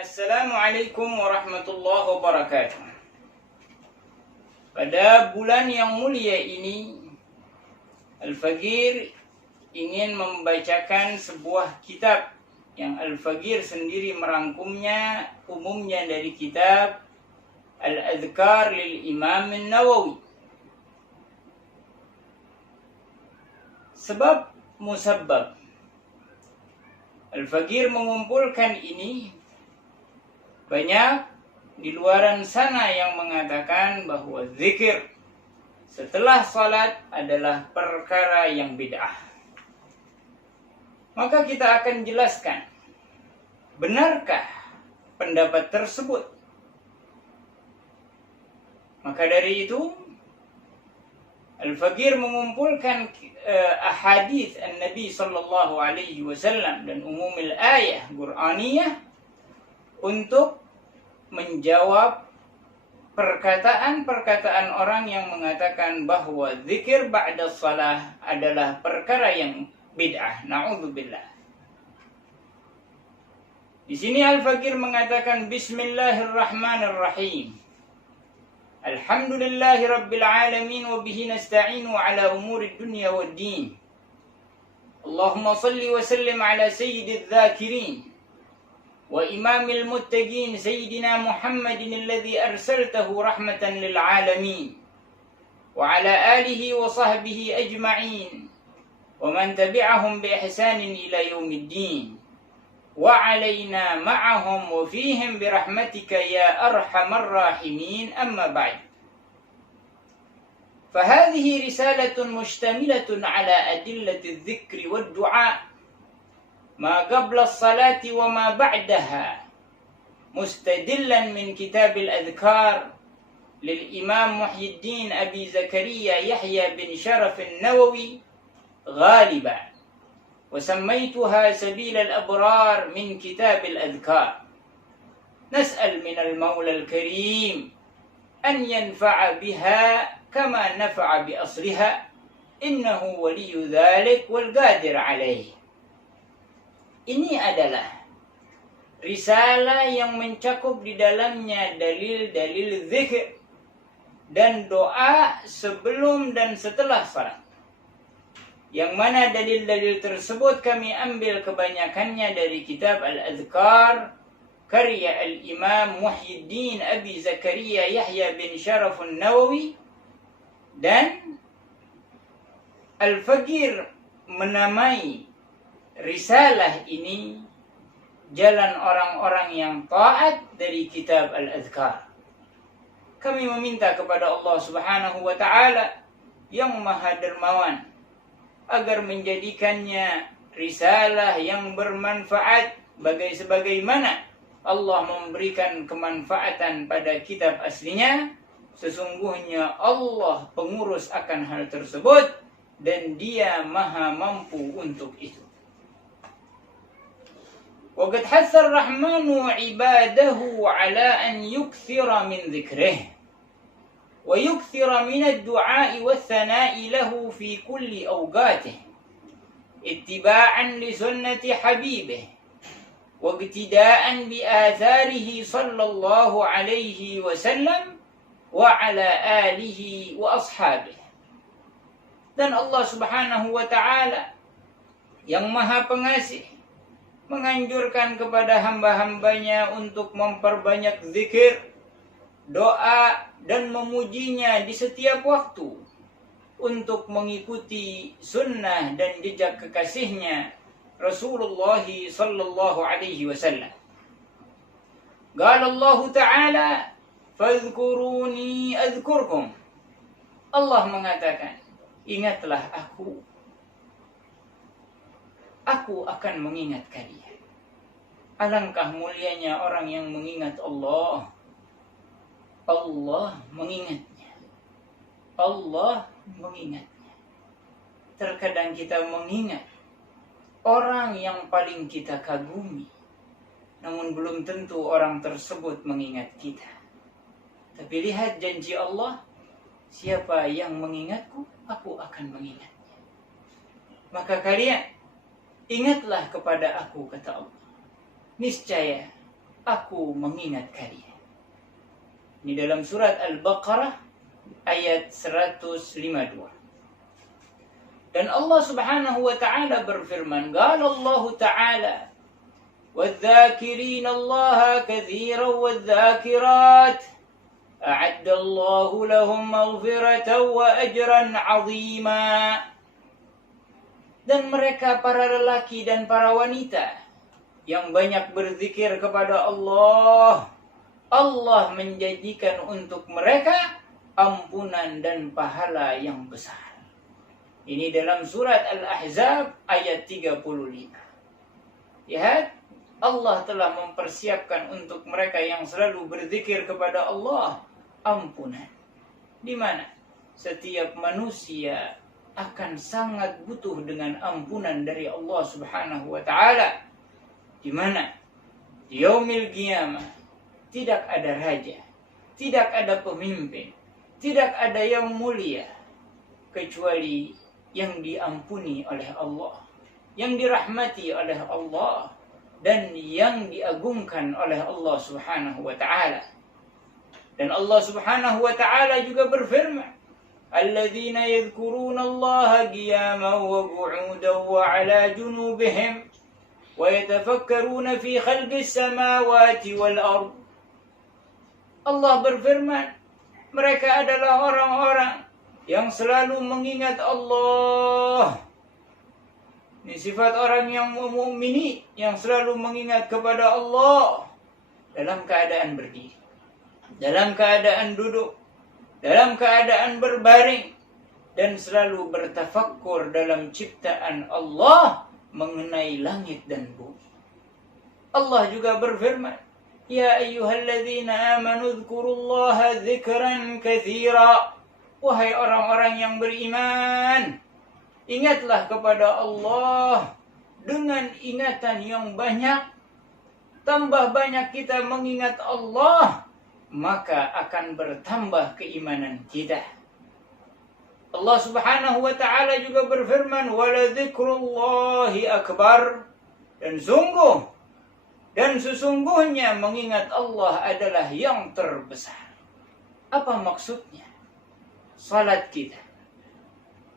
Assalamualaikum warahmatullahi wabarakatuh. Pada bulan yang mulia ini, Al-Faqir ingin membacakan sebuah kitab yang Al-Faqir sendiri merangkumnya, umumnya dari kitab Al-Adhkar lil Imam Nawawi. Sebab musabbab Al-Faqir mengumpulkan ini, banyak di luaran sana yang mengatakan bahwa zikir setelah salat adalah perkara yang bid'ah. Maka kita akan jelaskan, benarkah pendapat tersebut? Maka dari itu, Al-Faqir mengumpulkan ahadits An-Nabi sallallahu alaihi wasallam dan umumil ayah Qur'aniyah untuk menjawab perkataan-perkataan orang yang mengatakan bahwa zikir ba'da shalah adalah perkara yang bid'ah. Na'udzubillah. Di sini Al-Faqir mengatakan Bismillahirrahmanirrahim. Alhamdulillahi rabbil alamin wa bihi nasta'inu ala umuri dunya waddin. Allahumma salli wa sallim ala sayyididz dzakirin وإمام المتقين سيدنا محمد الذي أرسلته رحمة للعالمين وعلى آله وصحبه أجمعين ومن تبعهم بإحسان إلى يوم الدين وعلينا معهم وفيهم برحمتك يا أرحم الراحمين. أما بعد، فهذه رسالة مشتملة على أدلة الذكر والدعاء ما قبل الصلاة وما بعدها، مستدلا من كتاب الأذكار للإمام محي الدين أبي زكريا يحيى بن شرف النووي غالبا، وسميتها سبيل الأبرار من كتاب الأذكار. نسأل من المولى الكريم أن ينفع بها كما نفع بأصلها، إنه ولي ذلك والقادر عليه. Ini adalah risalah yang mencakup di dalamnya dalil-dalil zikir dan doa sebelum dan setelah salat. Yang mana dalil-dalil tersebut kami ambil kebanyakannya dari kitab Al-Adhkar karya Al-Imam Muhyiddin Abi Zakaria Yahya bin Sharaf An-Nawawi, dan Al-Faqir menamai risalah ini jalan orang-orang yang taat dari kitab Al-Adhkar. Kami meminta kepada Allah Subhanahu wa ta'ala yang maha dermawan agar menjadikannya risalah yang bermanfaat sebagaimana Allah memberikan kemanfaatan pada kitab aslinya. Sesungguhnya Allah pengurus akan hal tersebut dan Dia maha mampu untuk itu. وقد حث الرحمن عباده على أن يكثر من ذكره ويكثر من الدعاء والثناء له في كل أوقاته اتباعا لسنة حبيبه واقتداء بآثاره صلى الله عليه وسلم وعلى آله وأصحابه. Dan Allah Subhanahu wa ta'ala yang maha pengasih menganjurkan kepada hamba-hambanya untuk memperbanyak zikir, doa, dan memujinya di setiap waktu untuk mengikuti sunnah dan jejak kekasihnya Rasulullah sallallahu alaihi wasallam. Qala Allah Ta'ala, "Fadhkuruni adhkurkum." Allah mengatakan, ingatlah aku akan mengingat kalian. Alangkah mulianya orang yang mengingat Allah. Allah mengingatnya. Allah mengingatnya. Terkadang kita mengingat orang yang paling kita kagumi, namun belum tentu orang tersebut mengingat kita. Tapi lihat janji Allah, siapa yang mengingatku, aku akan mengingatnya. Maka kalian ingatlah kepada aku, kata Allah. Niscaya aku mengingat kalian. Ini dalam surat Al-Baqarah ayat 152. Dan Allah Subhanahu wa taala berfirman, qala Allah taala, وَالذَّاكِرِينَ اللَّهَ كَثِيرًا وَالذَّاكِرَاتِ أَعَدَّ اللَّهُ لَهُم مَغْفِرَةً وَأَجْرًا عَظِيمًا. Dan mereka para lelaki dan para wanita yang banyak berzikir kepada Allah, Allah menjanjikan untuk mereka ampunan dan pahala yang besar. Ini dalam surat Al-Ahzab ayat 35. Lihat, Allah telah mempersiapkan untuk mereka yang selalu berzikir kepada Allah ampunan. Di mana setiap manusia akan sangat butuh dengan ampunan dari Allah Subhanahu wa taala. Di mana di yaumil qiyamah tidak ada raja, tidak ada pemimpin, tidak ada yang mulia kecuali yang diampuni oleh Allah, yang dirahmati oleh Allah, dan yang diagungkan oleh Allah Subhanahu wa taala. Dan Allah Subhanahu wa taala juga berfirman, alladzina yadhkuruna Allah qiyaman wa qu'udan wa 'ala junubihim wa yatafakkaruna fi khalqis samawati wal ard. Allah berfirman, mereka adalah orang-orang yang selalu mengingat Allah. Ini sifat orang yang mukmini, yang selalu mengingat kepada Allah dalam keadaan berdiri, dalam keadaan duduk, dalam keadaan berbaring, dan selalu bertafakkur dalam ciptaan Allah mengenai langit dan bumi. Allah juga berfirman, ya ayyuhalladzina amanu dzkurullaha dzikran katsira. Wahai orang-orang yang beriman, ingatlah kepada Allah dengan ingatan yang banyak. Tambah banyak kita mengingat Allah, maka akan bertambah keimanan kita. Allah Subhanahu wa taala juga berfirman, wala dzikrullahi akbar. Dan sesungguhnya mengingat Allah adalah yang terbesar. Apa maksudnya? Salat kita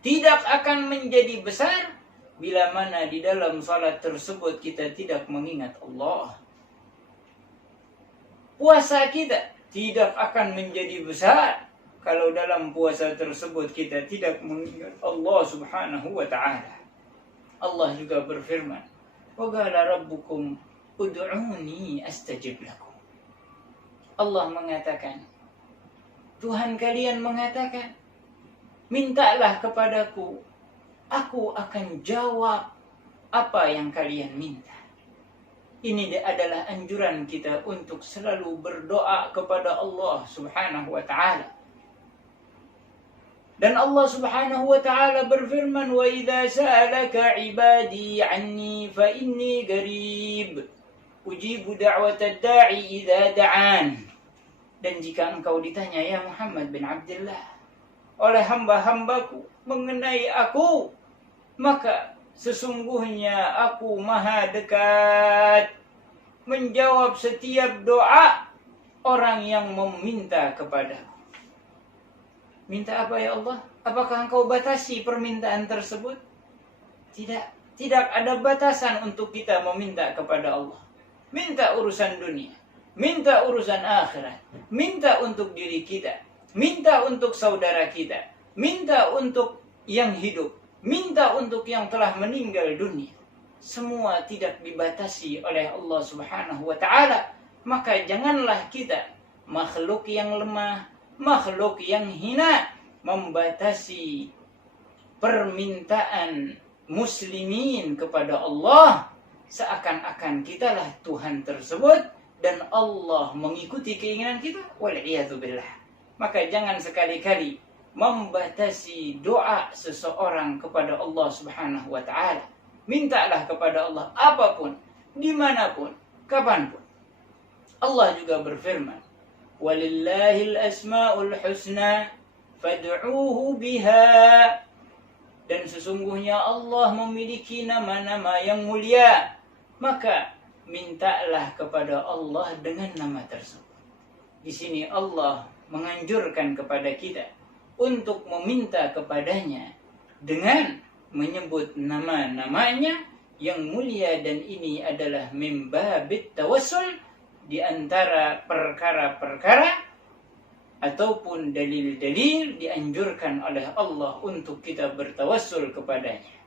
tidak akan menjadi besar bila mana di dalam salat tersebut kita tidak mengingat Allah. Puasa kita tidak akan menjadi besar kalau dalam puasa tersebut kita tidak mengingat Allah Subhanahu wa taala. Allah juga berfirman, wa qala rabbukum ud'uni astajib lakum. Allah mengatakan, Tuhan kalian mengatakan, mintalah kepadaku, aku akan jawab apa yang kalian minta. Ini adalah anjuran kita untuk selalu berdoa kepada Allah Subhanahu wa ta'ala. Dan Allah Subhanahu wa ta'ala berfirman, wa idza sa'alaka 'ibadi 'anni fa inni qarib ujibu da'watad da'i idza da'an. Dan jika engkau ditanya, ya Muhammad bin Abdullah, oleh hamba-hambaku mengenai aku, maka sesungguhnya aku maha dekat menjawab setiap doa orang yang meminta kepadaku. Minta apa ya Allah? Apakah engkau batasi permintaan tersebut? Tidak. Tidak ada batasan untuk kita meminta kepada Allah. Minta urusan dunia, minta urusan akhirat, minta untuk diri kita, minta untuk saudara kita, minta untuk yang hidup, minta untuk yang telah meninggal dunia. Semua tidak dibatasi oleh Allah Subhanahu wa ta'ala. Maka janganlah kita, makhluk yang lemah, makhluk yang hina, membatasi permintaan muslimin kepada Allah seakan-akan kitalah Tuhan tersebut dan Allah mengikuti keinginan kita. Wal'iyadzubillah. Maka jangan sekali-kali membatasi doa seseorang kepada Allah Subhanahu wa ta'ala. Mintalah kepada Allah apapun, dimanapun, kapanpun. Allah juga berfirman, walillahil asma'ul husna fad'uuhu biha. Dan sesungguhnya Allah memiliki nama-nama yang mulia, maka mintalah kepada Allah dengan nama tersebut. Di sini Allah menganjurkan kepada kita untuk meminta kepadanya dengan menyebut nama-namanya yang mulia, dan ini adalah mimbabit tawassul, di antara perkara-perkara ataupun dalil-dalil dianjurkan oleh Allah untuk kita bertawassul kepadanya.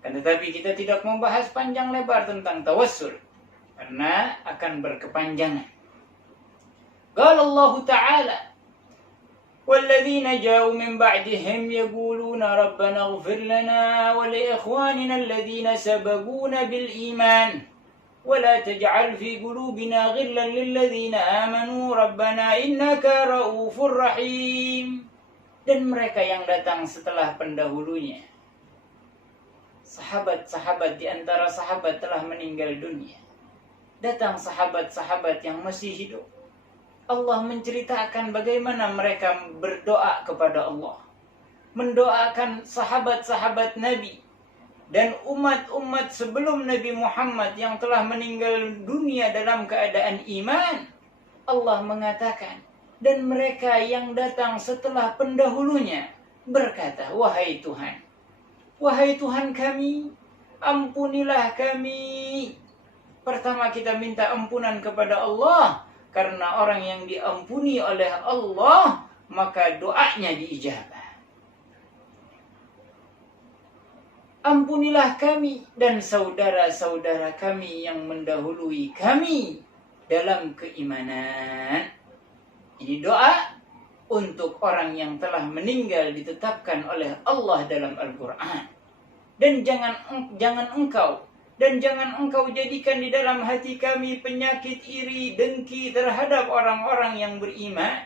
Kan tetapi kita tidak membahas panjang lebar tentang tawassul karena akan berkepanjangan. Qala Allah Ta'ala, وَالَّذِينَ جَاءُوا مِنْ بَعْدِهِمْ يَقُولُونَ رَبَّنَا اغْفِرْ لَنَا وَلِإِخْوَانِنَا الَّذِينَ سَبَقُونَا بِالْإِيمَانِ وَلَا تَجْعَلْ فِي قُلُوبِنَا غِلًّا لِلَّذِينَ آمَنُوا رَبَّنَا إِنَّكَ رَءُوفٌ رَحِيمٌ. Dan mereka yang datang setelah pendahulunya, sahabat-sahabat di antara sahabat telah meninggal dunia, datang sahabat-sahabat yang masih hidup. Allah menceritakan bagaimana mereka berdoa kepada Allah, mendoakan sahabat-sahabat Nabi dan umat-umat sebelum Nabi Muhammad yang telah meninggal dunia dalam keadaan iman. Allah mengatakan, dan mereka yang datang setelah pendahulunya berkata, wahai Tuhan kami, ampunilah kami. Pertama kita minta ampunan kepada Allah, karena orang yang diampuni oleh Allah, maka doanya diijabah. Ampunilah kami dan saudara-saudara kami yang mendahului kami dalam keimanan. Ini doa untuk orang yang telah meninggal ditetapkan oleh Allah dalam Al-Quran. Dan jangan engkau jadikan di dalam hati kami penyakit iri, dengki terhadap orang-orang yang beriman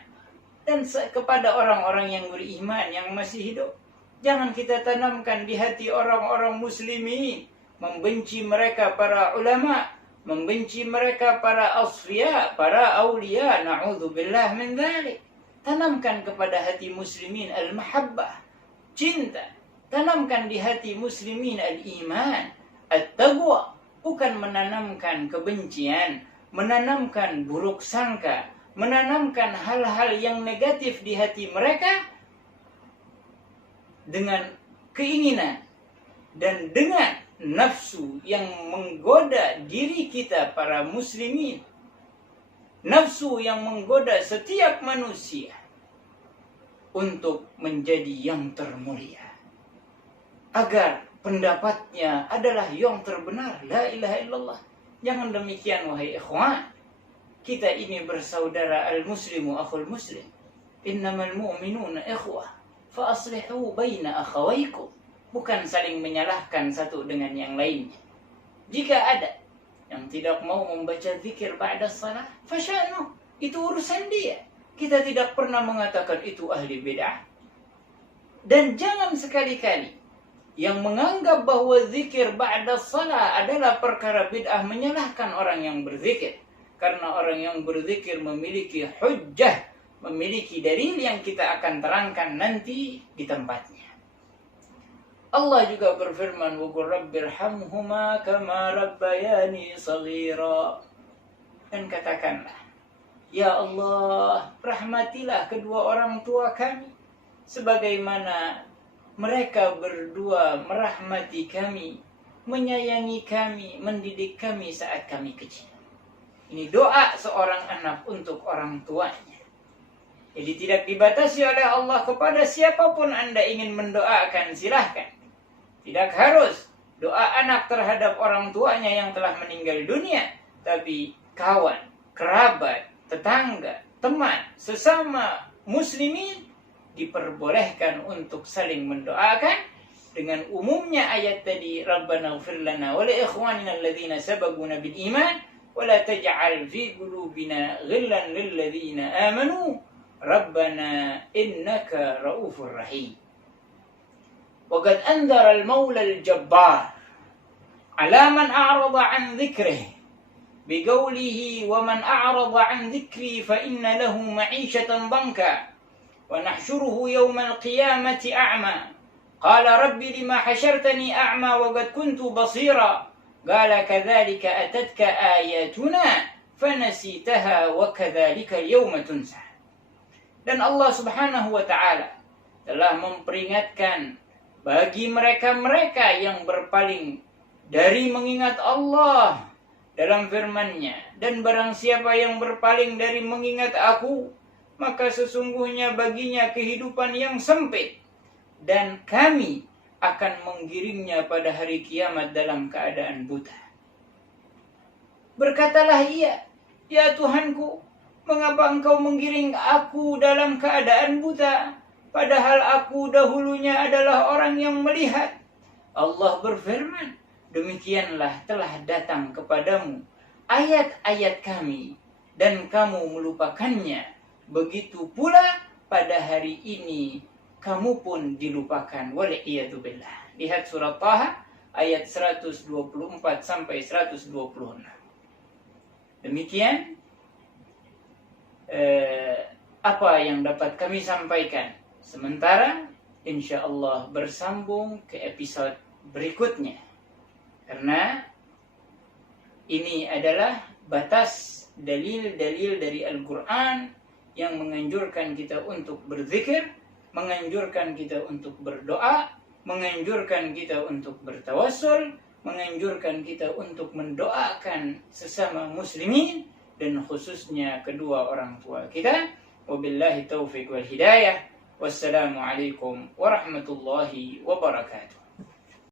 dan kepada orang-orang yang beriman yang masih hidup. Jangan kita tanamkan di hati orang-orang muslimin membenci mereka para ulama, membenci mereka para asfiya, para aulia, na'udzubillah min dzalik. Tanamkan kepada hati muslimin al-mahabbah, cinta. Tanamkan di hati muslimin al-iman, at-taqwa, bukan menanamkan kebencian, menanamkan buruk sangka, menanamkan hal-hal yang negatif di hati mereka dengan keinginan dan dengan nafsu yang menggoda diri kita para muslimin, nafsu yang menggoda setiap manusia untuk menjadi yang termulia, agar pendapatnya adalah yang terbenar. La ilaha illallah. Jangan demikian wahai ikhwan. Kita ini bersaudara, al-muslimu akhul muslim. Innamal mu'minuna ikhwah. Fa aslihu baina akhawaykum. Bukan saling menyalahkan satu dengan yang lainnya. Jika ada yang tidak mau membaca zikir ba'da salah, fasya'nuh. Itu urusan dia. Kita tidak pernah mengatakan itu ahli bid'ah. Dan jangan sekali-kali yang menganggap bahwa zikir ba'da salah adalah perkara bid'ah menyalahkan orang yang berzikir. Karena orang yang berzikir memiliki hujjah, memiliki dalil yang kita akan terangkan nanti di tempatnya. Allah juga berfirman, wa qur rabbirhamhuma kama rabbayani shaghira. Dan katakanlah, ya Allah, rahmatilah kedua orang tua kami sebagaimana mereka berdua merahmati kami, menyayangi kami, mendidik kami saat kami kecil. Ini doa seorang anak untuk orang tuanya. Jadi tidak dibatasi oleh Allah kepada siapapun Anda ingin mendoakan, silahkan. Tidak harus doa anak terhadap orang tuanya yang telah meninggal dunia, tapi kawan, kerabat, tetangga, teman, sesama muslimin diperbolehkan untuk saling mendoakan dengan umumnya ayat tadi, Rabbana ighfir lana wa li ikhwanina alladhina sabaquna bil iman wa la taj'al fi qulubina ghillan lil ladzina amanu Rabbana innaka ra'ufur rahim. Wa qad anzara al-maula al-jabbar ala man a'rada an dhikrih biqawlihi wa man a'rada an dhikri fa inna lahu ma'ishatan banka ونحشره يوم القيامة أعمى قال رب لما حشرتني أعمى وقد كنت بصيرا Qala kadzalika atatka ayatuna fanasitaha wa kadzalika al-yawma tunsa. Dan Allah Subhanahu wa taala telah memperingatkan bagi mereka-mereka yang berpaling dari mengingat Allah dalam firman-Nya, dan barang siapa yang berpaling dari mengingat aku, maka sesungguhnya baginya kehidupan yang sempit, dan kami akan menggiringnya pada hari kiamat dalam keadaan buta. Berkatalah ia, ya Tuhanku, mengapa engkau menggiring aku dalam keadaan buta, padahal aku dahulunya adalah orang yang melihat. Allah berfirman, demikianlah telah datang kepadamu ayat-ayat kami, dan kamu melupakannya. Begitu pula pada hari ini kamu pun dilupakan. Wal'iyadzubillah. Lihat surat Taha ayat 124 sampai 126. Demikian apa yang dapat kami sampaikan. Sementara insyaallah bersambung ke episode berikutnya. Karena ini adalah batas dalil-dalil dari Al-Quran yang menganjurkan kita untuk berzikir, menganjurkan kita untuk berdoa, menganjurkan kita untuk bertawassul, menganjurkan kita untuk mendoakan sesama muslimin, dan khususnya kedua orang tua kita. Wabillahi taufiq wal hidayah. Wassalamualaikum warahmatullahi wabarakatuh.